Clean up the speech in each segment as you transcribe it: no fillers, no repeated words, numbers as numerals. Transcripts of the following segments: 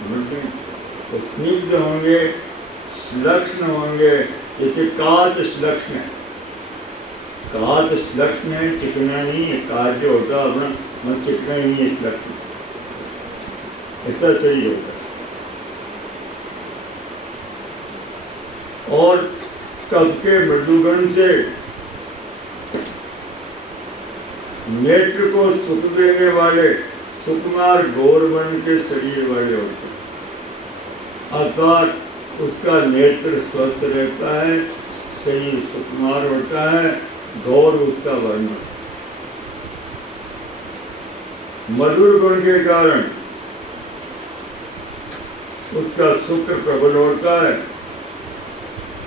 समझते हैं? तो स्निग्ध होंगे, श्लक्ष्ण होंगे, जैसे काच श्लक्ष्ण है। काच श्लक्ष्ण है, चिकना नहीं है। काच जो होता है अपना मन चिकना ही नहीं है, श्लक्ष्ण ऐसा चाहिए होता है। और तब के मृदुगण से नेत्र को सुख देने वाले सुकुमार गौरवन के शरीर वाले होते हैं, अर्थात उसका नेत्र स्वस्थ रहता है, शरीर सुकुमार होता है, गौर उसका वर्ण। मधुर गुण के कारण उसका शुक्र प्रबल होता है,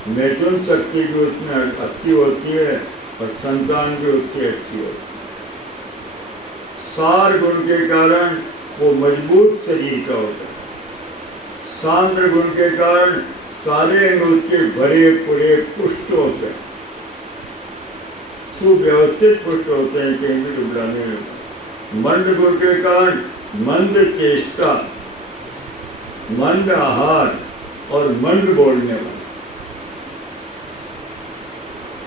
मैथुन शक्ति भी उसमें अच्छी होती है और संतान भी उसकी अच्छी होती है। सार गुण के कारण वो मजबूत शरीर का होता है। सांद्र गुण के कारण सारे अंग उसके भरे पूरे पुष्ट होते हैं, सुव्यवस्थित पुष्ट होते हैं, कहीं भी दुबलाने में। मंद गुण के कारण मंद चेष्टा, मंद आहार और मंद बोलने वाला।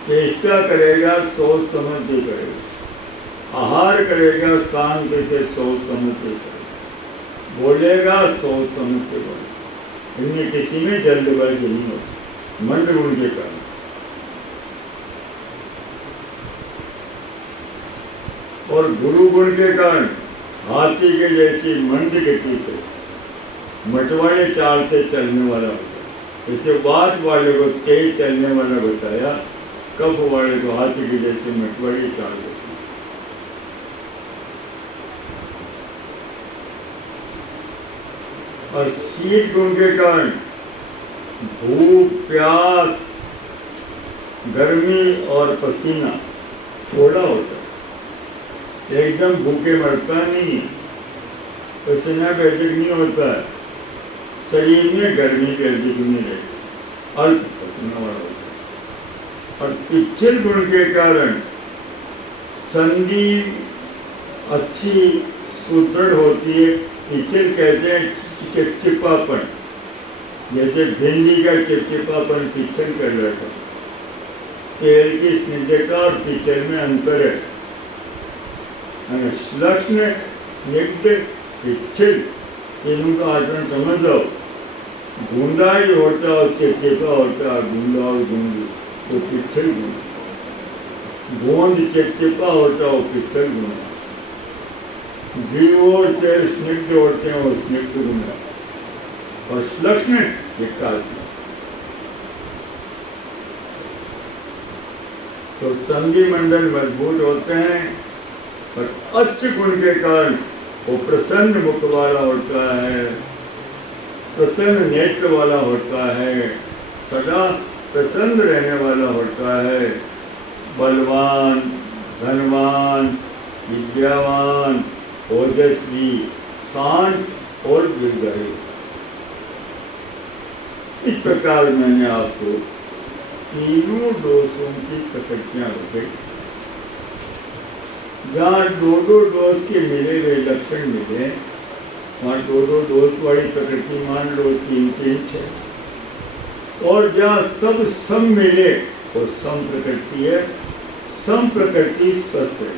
चेष्टा करेगा सोच समझ के करेगा, आहार करेगा शांत से सोच समझ के करेगा, बोलेगा सोच समझ के बोलेगा। इनमें किसी में जल्दबाजी नहीं होती, मंद गुण के कारण। और गुरु गुण के कारण हाथी के जैसी मंद गति से मटवाड़े चाल से चलने वाला होता है। जैसे बात वाले को तेज चलने वाला बताया, कफ वाले को हाथी के जैसे मटवाड़े चाल होती है। और शीत गुण के कारण भूख, प्यास, गर्मी और पसीना थोड़ा होता है, एकदम भूखे मरता नहीं, पसीना भी अधिक नहीं होता है, शरीर में गर्मी भी अधिक नहीं रहती, अल्प पसीना वाला होता है। और पिछल गुण के कारण संधि अच्छी सुदृढ़ होती है। पिछल कहते हैं चिपचिपापन, जैसे भिंडी का चिपचिपापन पिछल कर रहता है। तेल की स्निग्धता और पिछल में अंतर है। श्लक्ष्ण, स्निग्ध, पिछल, तीनों का आचरण समझ लो। गूंदा ही होता और चिपचिपा होता है, गूंदा और गूंदी तो पिछल गुण। गोंद चिपचिपा होता हो, पिछल गुण। घी और तेल स्निग्ध होते हैं, वो स्निग्ध गुण है। और श्लक्ष्ण तो संधि मंडल मजबूत होते हैं। और अच्छे गुण के कारण वो प्रसन्न मुख वाला होता है, प्रसन्न नेत्र वाला होता है, सदा प्रसन्न रहने वाला होता है, बलवान, धनवान, विद्यावान, ओजस्वी, शांत और दीर्घायु। इस प्रकार मैंने आपको तीनों दोषों की प्रकृतियां बताई। जहाँ दो दो दोष के मिले हुए लक्षण मिले, वहाँ दो दो दोष वाली प्रकृति मान लो 3 3 6। और जहाँ सब सम मिले वो सम प्रकृति है, सम प्रकृति स्वस्थ है।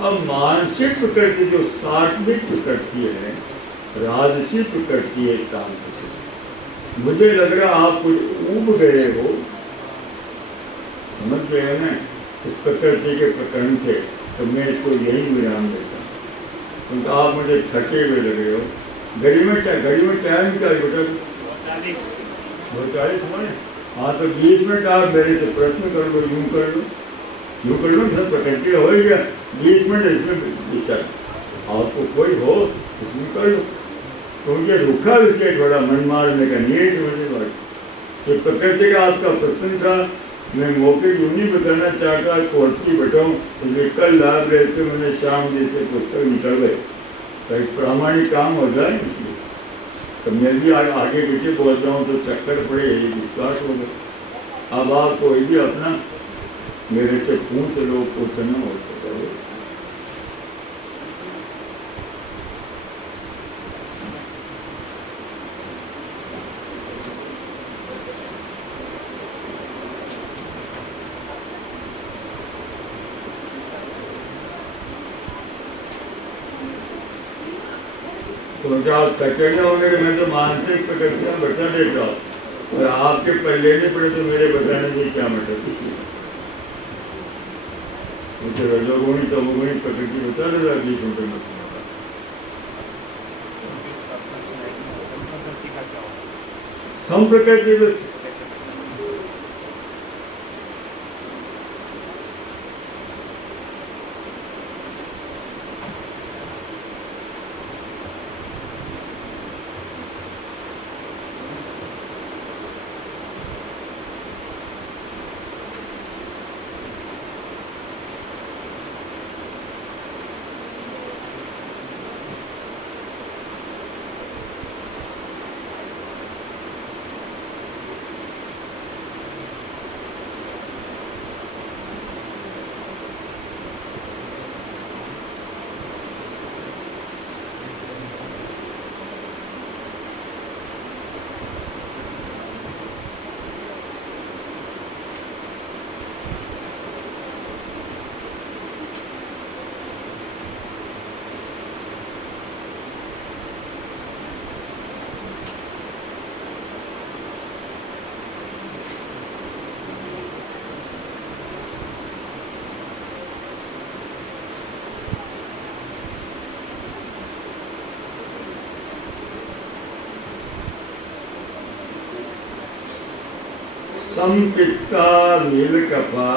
अब मानसिक प्रकृति जो सात्विक प्रकृति है, राजसी प्रकृति है, तामसिक। मुझे लग रहा आप कुछ ऊब गए हो, समझ गए ना इस प्रकृति के प्रकरण से, तो मैं इसको यही विराम देता हूँ, क्योंकि आप मुझे थके हुए लगे हो। घड़ी में टाइम क्या है बेटा? 40 हुआ है। हाँ, तो 20 मिनट आप मेरे से प्रश्न कर लो, यूँ कर लो, सब प्रकृति हो गया। 20 मिनट इसमें विचार, आपको कोई हो इसमें कर लो, क्योंकि रुखा विषय थोड़ा मन मारने का नहीं है समझने वाली। तो प्रकृति का आपका प्रश्न था, मैं मौके यूँ नहीं बताना चाहता कोर्स की बैठाऊँ, इसलिए कल लाभ रहते मैंने शाम जैसे पुस्तक निकल गए, तो एक प्रामाणिक काम हो जाए इसलिए। तो मैं भी आगे पीछे बोल रहा हूँ तो चक्कर पड़े, यही विश्वास हो गया। अब आप कोई भी अपना मेरे से पूछ लो, पूछना हो तो तो आप सचेत होंगे कि मैं तो मानसिक प्रकृतियाँ बता देता हूँ और आपके पल्ले नहीं पड़े तो मेरे बताने की क्या मतलब। मुझे रजोगुणी तमोगुणी प्रकृति बता देगा अगली घंटे में। सम प्रकृति बस संपिता नीलकपा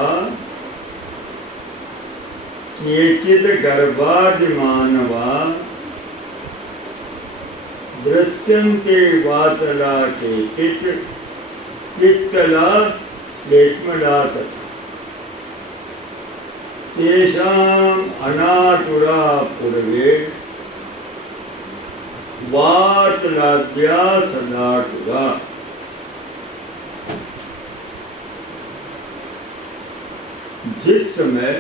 केचिद गर्भादिमानवा दृश्यन्ते वातला केचित् चित्तला श्लेष्मला तेषाम् अनातुरा पूर्वे वातलाद्या सदातुरा। जिस समय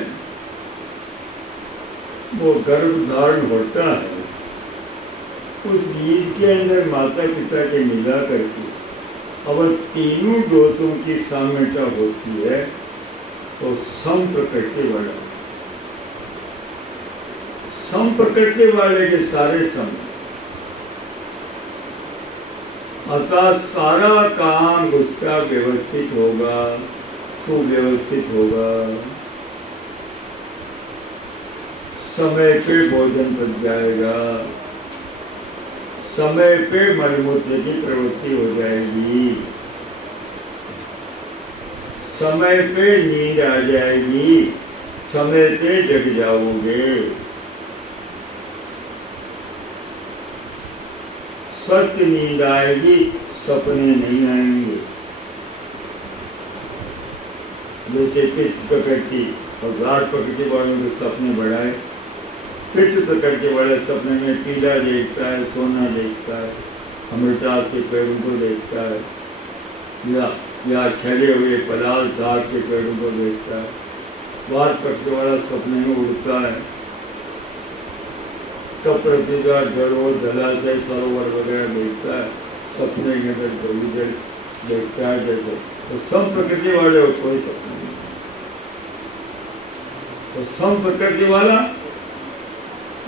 वो गर्भ धारण होता है उस बीज के अंदर माता पिता के मिला करके अब तीनों दोषों की साम्यता होती है तो सम प्रकृति वाला, सम प्रकृति वाले के सारे सम, अतः सारा काम उसका व्यवस्थित होगा, सुव्यवस्थित होगा, समय पे भोजन बन जाएगा, समय पे मलमूत्र की प्रवृत्ति हो जाएगी, समय पे नींद आ जाएगी, समय पे जग जाओगे, सत्य नींद आएगी, सपने नहीं आएंगे। जैसे पित्त प्रकृति और घाट प्रकृति वालों के सपने बढ़ाए, पित्त प्रकृति वाले सपने में पीला देखता है, सोना देखता है, अमृतास के पेड़ों को देखता है, या छले हुए पलाश दाग के पेड़ों को देखता है। घाट प्रकृति वाला सपने में उड़ता है, प्रकृति का जड़ों जलाशय सरोवर वगैरह देखता है, सपने के अंदर जल देखता है। जैसे तो सब प्रकृति वाले हो कोई सपना नहीं, तो सब प्रकृति वाला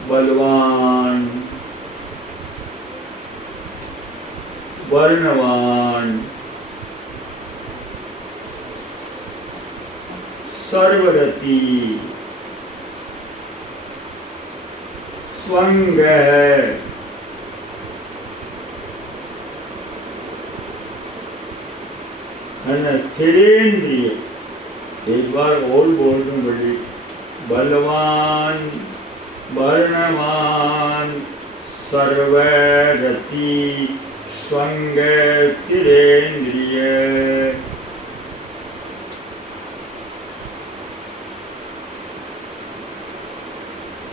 बलवान, वर्णवान, सर्वरति, स्वंग है, स्थिरेंद्रिय। एक बार और बोल दूं बड़ी, बलवान, वर्णवान, सर्वरति, स्वंग, स्थिरेंद्रिय।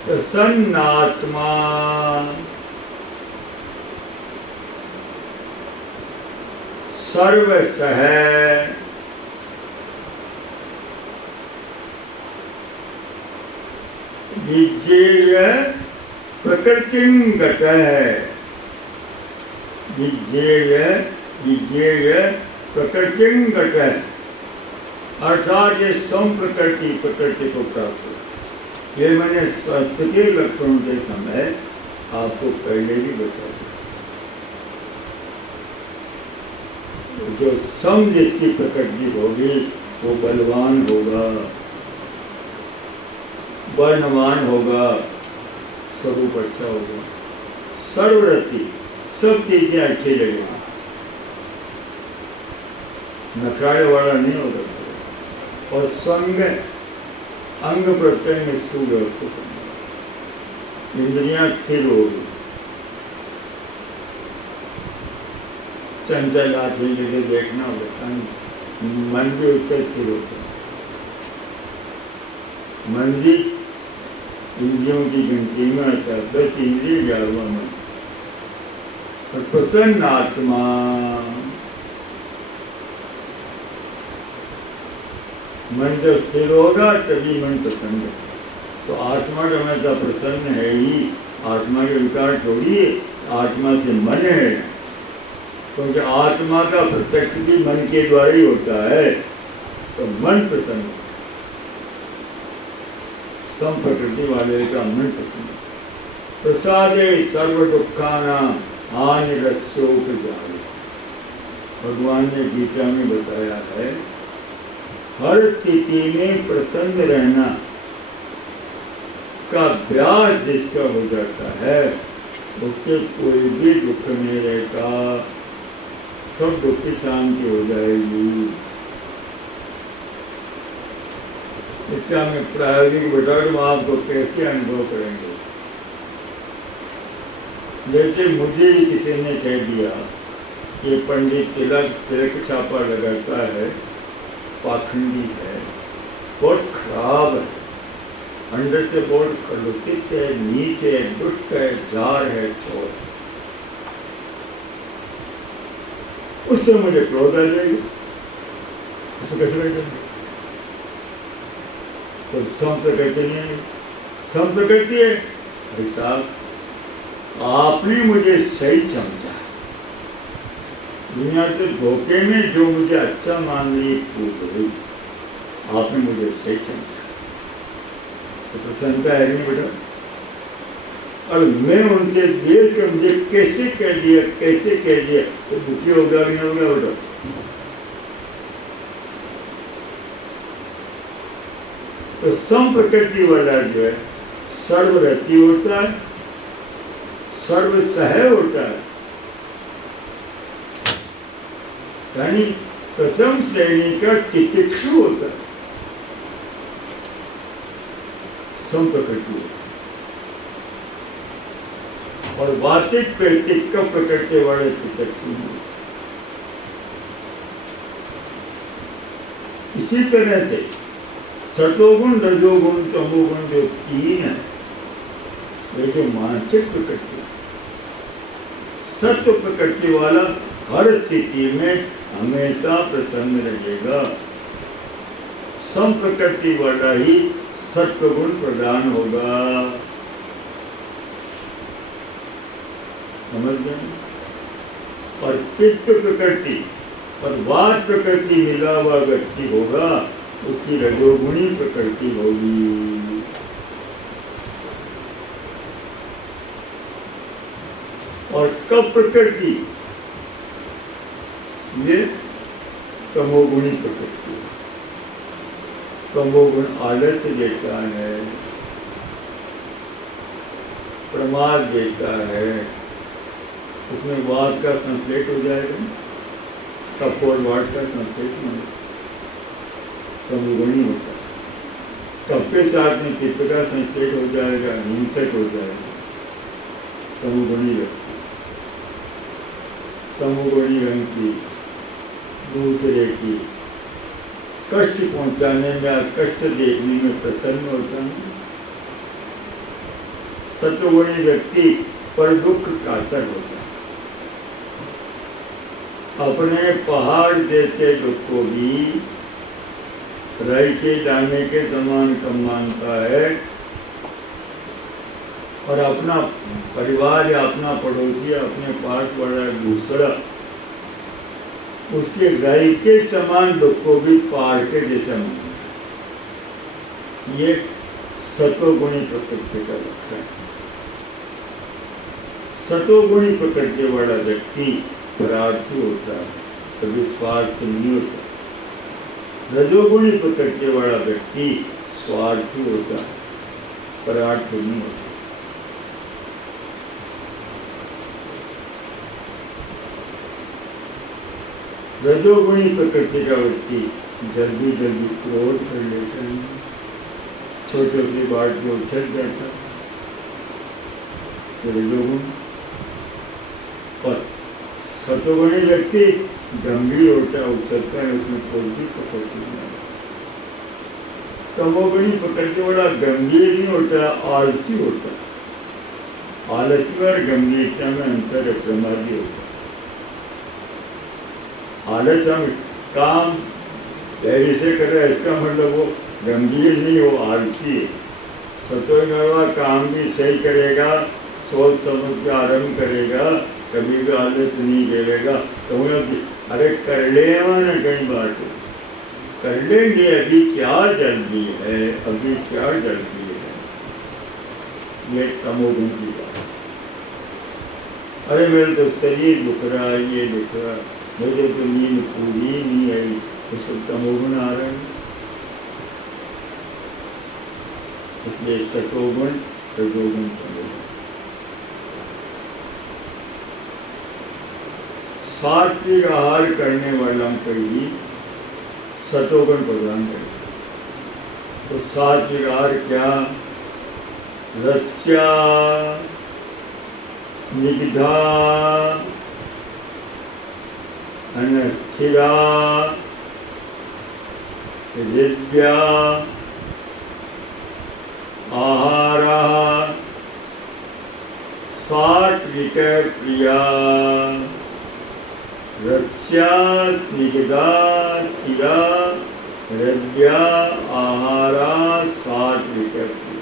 प्रसन्नात्मा, सर्वसह, विज्ञेय प्रकृतिं गतः, विज्ञेय प्रकृतिं गतः, अर्थात ये सम प्रकृति को प्राप्त। ये मैंने स्वस्थ के लक्षणों के समय आपको पहले ही बता दिया। जो सम जिसकी प्रकृति होगी वो बलवान होगा, वर्णवान होगा, स्वरूप अच्छा होगा, सर्वरति सब चीजें अच्छी लगेगी, नखराड़े वाला नहीं होगा। और संग अंग प्रत्यंग स्थूल, इंद्रियां स्थिर होगी, चंचल आदमी जगह देखना होता है, मन भी उससे स्थिर होता है। मन भी इंद्रियों की गिनती में आता है, 10 इंद्रिय 11वां मन। और प्रसन्न आत्मा, मन जब स्थिर होगा तभी मन प्रसन्न है। तो आत्मा जो हमेशा प्रसन्न है ही, आत्मा के विकार छोड़िए, आत्मा से मन है, क्योंकि आत्मा का प्रत्यक्ष भी मन के द्वारा ही होता है, तो मन प्रसन्न, सम प्रकृति वाले का मन प्रसन्न। प्रसादे सर्व दुखाना हानि रस्योक जाए, भगवान ने गीता में बताया है, हर स्थिति में प्रसन्न रहना का अभ्यास जिसका हो जाता है, उसके कोई भी दुख नहीं रहता, सब दुख की शांति हो जाएगी। इसका मैं प्रायोगिक बता दूं आपको कैसे अनुभव करेंगे। जैसे मुझे किसी ने कह दिया कि पंडित तिलक छापा लगाता है, पाखंडी है, बहुत खराब है, अंदर से बहुत कलुषित है, नीच है, दुष्ट है, जार है, चोर। उससे मुझे क्रोध आ जाएगी, उसको कैसे करेंगे? तो सम प्रकृति नहीं है, सम प्रकृति है। भाई साहब, आपने मुझे सही समझा, दुनिया के धोखे में जो मुझे अच्छा मान रही भूल गई, आपने मुझे सही समझा, तो प्रसन्नता है नहीं बेटा। और मैं उनसे देख कर मुझे कैसे कह दिया, कैसे कह दिया, तो दुखी हो गया नहीं हो गया बेटा। तो सम प्रकृति वाला जो है सर्वरति होता है, सर्वसह होता है, यानी प्रथम श्रेणी का तितिक्षु होता है, सम प्रकृति। और वातिक प्रतीक का प्रकृति वाले तितिक्षु। इसी तरह से सतोगुण, रजोगुण, तमोगुण जो 3 है, ये जो मानसिक प्रकृति, सत्व प्रकृति वाला हर स्थिति में हमेशा प्रसन्न रहेगा, सम प्रकृति वाला ही सत्व गुण प्रदान होगा। समझ गए? और पित्त प्रकृति और वात प्रकृति मिला हुआ व्यक्ति होगा, उसकी रजोगुणी प्रकृति होगी। और कप प्रकृति ये तमोगुणी प्रकृति। तमोगुण आलस्य देता है, प्रमाद देता है, उसमें वाद का संश्लेष हो जाएगा, कप और वाद का संश्लेष नहीं, तमोगुणी होता है। कप के साथ में पित्त का संश्लेष हो जाएगा, हिंसक हो जाएगा, तमोगुणी व्यक्ति। तमोगुणी रंग की दूसरे की कष्ट पहुंचाने में या कष्ट देखने में प्रसन्न होता है। सत्वगुणी व्यक्ति पर दुख कातर होता है, अपने पहाड़ जैसे दुख को भी राई के दाने के समान कम मानता है, और अपना परिवार या अपना पड़ोसी, अपने पास वाला दूसरा, उसके राई के समान दुख को भी पहाड़ के जैसा मानता है। ये सत्वगुणी प्रकृति का लक्षण है। सतोगुणी प्रकृति वाला व्यक्ति परार्थी होता है, कभी स्वार्थ नहीं होता। रजोगुणी प्रकृति वाला व्यक्ति स्वार्थी होता है, परार्थी नहीं होता। रजोगुणी प्रकृति का व्यक्ति जल्दी जल्दी क्रोध कर लेता है, छोटी छोटी बात में उछल जाता है, रजोगुण। और सतोगुणी व्यक्ति गंभीर होता है, उछलता है, उसमें कोई भी पकड़ नहीं आता। तमोगुणी प्रकृति वाला गंभीर नहीं होता, आलसी होता है। आलसी और गंभीरता में अंतर है, प्रमादी होता है। आलस हम काम धैर्य से कर रहे हैं, इसका मतलब वो गंभीर नहीं, वो आलसी है। सतोगुणी काम भी सही करेगा, सोच समझ के आरंभ करेगा, कभी भी आलस नहीं करेगा। तो अरे कर ले ना, कई बात कर लेंगे, अभी क्या जल्दी है, अभी क्या जल्दी है, ये तमोगुण की बात। अरे मेरे तो शरीर दुख रहा है, ये दुख रहा है, मुझे तो नींद पूरी नहीं आई, तो सब तमोगुण आ रहे हैं। इसलिए सतोगुण रजोगुण तमोगुण। सात्विक आहार करने वालों को ही सतोगुण प्रदान करता है। तो सात्विक आहार क्या? रस्या, स्निग्धा, अनस्थिरा, हृद्या आहारा, सात्विक प्रिया। रस्या, स्निग्धा, स्थिरा, हृद्या आहारा, सात्विक प्रिया।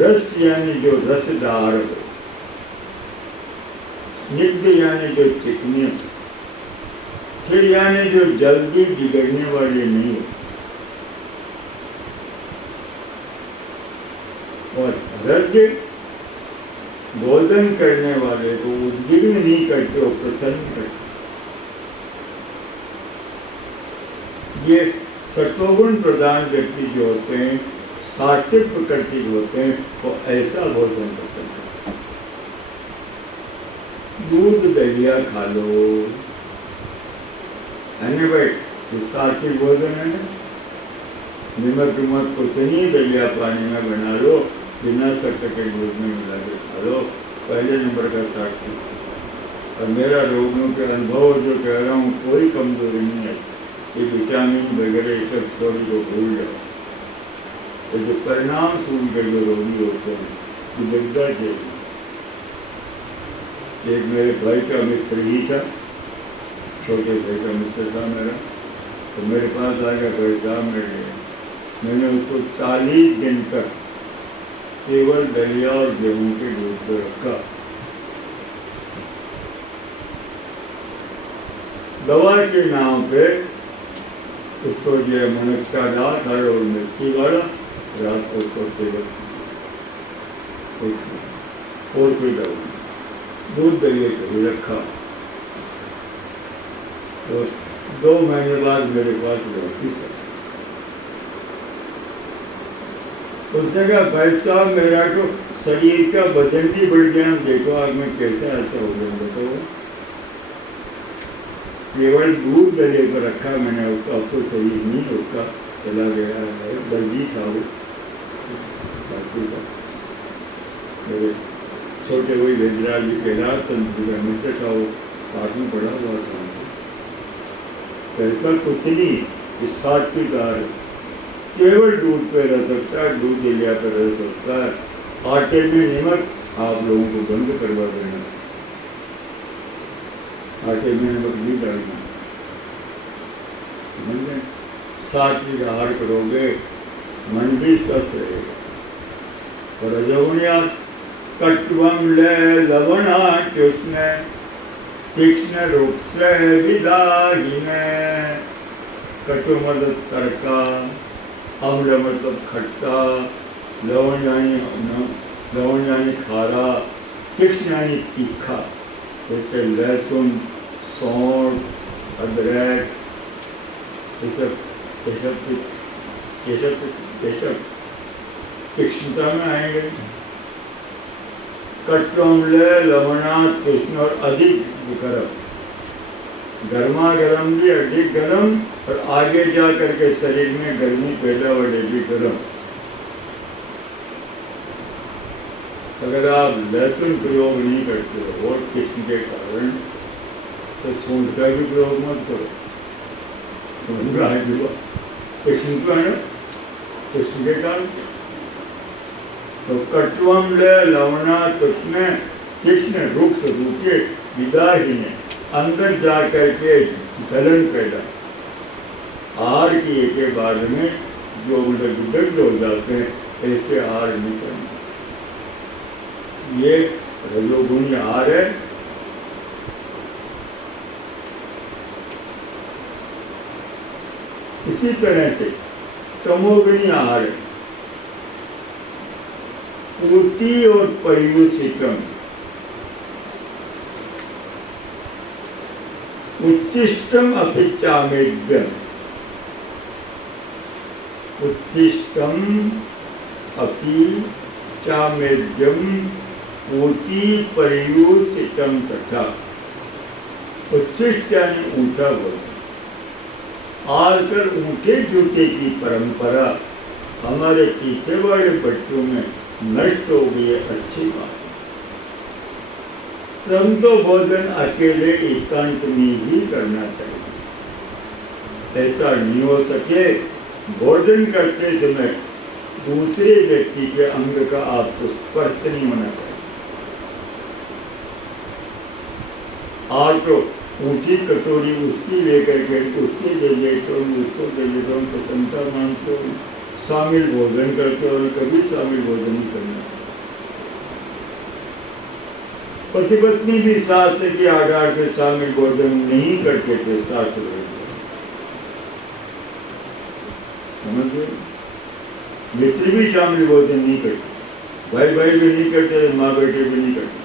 रस यानी जो रसदार हो, स्निग्ध यानी जो चिकनी, स्थिर यानी जो जल्दी बिगड़ने वाले नहीं हो, और हृदय भोजन करने वाले को उद्विग्न नहीं करते हो, प्रसन्न करते। ये सत्वगुण प्रधान व्यक्ति जो होते हैं, सात्विक प्रकृति होते हैं, वो ऐसा भोजन पसंद करते हैं। दूध दलिया खा लो, है भाई, ये सात्विक भोजन है ना। नमक नमक कुछ नहीं, दलिया पानी में बना लो, बिना शक्कर के दूध में मिला के खा लो, पहले नंबर का सात्विक। और मेरा रोगियों के अनुभव जो कह रहा हूँ, कोई कमजोरी नहीं है, ये विटामिन वगैरह सब थोड़ी को भूल जाओ। तो जो परिणाम सूर्य के जो रोगी होते हैं, विविधता जैसी। एक मेरे भाई का मित्र ही था, छोटे भाई का मित्र था मेरा, तो मेरे पास आ गया, भाई साहब मैंने उसको 40 दिन तक केवल दलिया और गेहूं के दूध पर रखा। दवा के नाम पे उसको जो मुनक्का दाल था और मिर्ची वाला, रात को सोते वक्त और कोई दवा दूध दलिया कभी रखा। तो 2 महीने बाद मेरे पास वापिस आया। उसने कहा, भाई साहब मेरा तो शरीर का वजन भी बढ़ गया, देखो आज मैं कैसे ऐसा हो गया। तो केवल दूध दलिया पर रखा मैंने, उसका अब तो शरीर नहीं, उसका चला गया है, दर्जी था वो मेरे छोटे वही भेजराज जी के रात तंत्र मित्र था, वो साथ में पड़ा हुआ था। ऐसा कुछ नहीं, इस सात्विक आहार केवल दूध पे रह सकता है, दूध दलिया पे रह सकता है। आटे में नमक आप लोगों को बंद करवा देना, आटे में नमक नहीं डालना। सात्विक आहार करोगे, मन भी स्वस्थ रहेगा। और रजोगुणिया कट्वम ले लवणाट्युष्ण तीक्ष्ण रूप से विदाहीने। कटु मतलब तड़का, अम्ल मतलब खट्टा, लवण यानी खारा, तीक्ष्ण यानी तीखा, जैसे लहसुन, सौंठ, अदरक, ये सब तीक्ष्णता में आएंगे। कट्टोम्ल, लवणात्, कृष्ण और अधिक गर्म, गर्मा गर्म भी अधिक गर्म और आगे जा करके शरीर में गर्मी पैदा हो जाएगी गर्म। अगर आप लहसुन प्रयोग नहीं करते हो और कृष्ण के कारण, तो सूंठ का भी प्रयोग मत करो। सूंठ का कृष्ण को है ना, कृष्ण के कारण। तो कट्वम लवणा कृष्ण, कृष्ण रुक्ष रूखे विदाहीन, अंदर जा करके जलन पैदा, आहार किए के बाद में जो विदग्ध हो जाते हैं, ऐसे आहार नहीं करना। ये रजोगुणी आहार है। इसी तरह से तमोगुणी आहार है, पूर्ति और परियुषितम, उच्चिष्टम अपिचामेद्यम, उच्चिष्टम अपि चामेद्यम, ऊटी परियुषितम तथा। उच्चिष्ट यानी ऊँचा बोलना। आजकल ऊँटे जूते की परंपरा हमारे पीछे वाले बच्चों में नष्ट हो गई है, अच्छी बात। तो भोजन अकेले एकांत में ही करना चाहिए। ऐसा नहीं हो सके भोजन करते समय दूसरे व्यक्ति के अंग का आपको स्पर्श नहीं होना चाहिए। आज तो ऊँची कटोरी उसकी लेकर के उसके दे देते हो, उसको दे देते हो, प्रसन्नता मानते हो, शामिल भोजन करते हो, और कभी शामिल भोजन नहीं करना। पति पत्नी भी साथ के आधार पे शामिल भोजन नहीं करते थे, साथ रहे। समझ गए? मित्र भी शामिल भोजन नहीं करते, भाई भाई भी नहीं करते, माँ बेटे भी नहीं करते।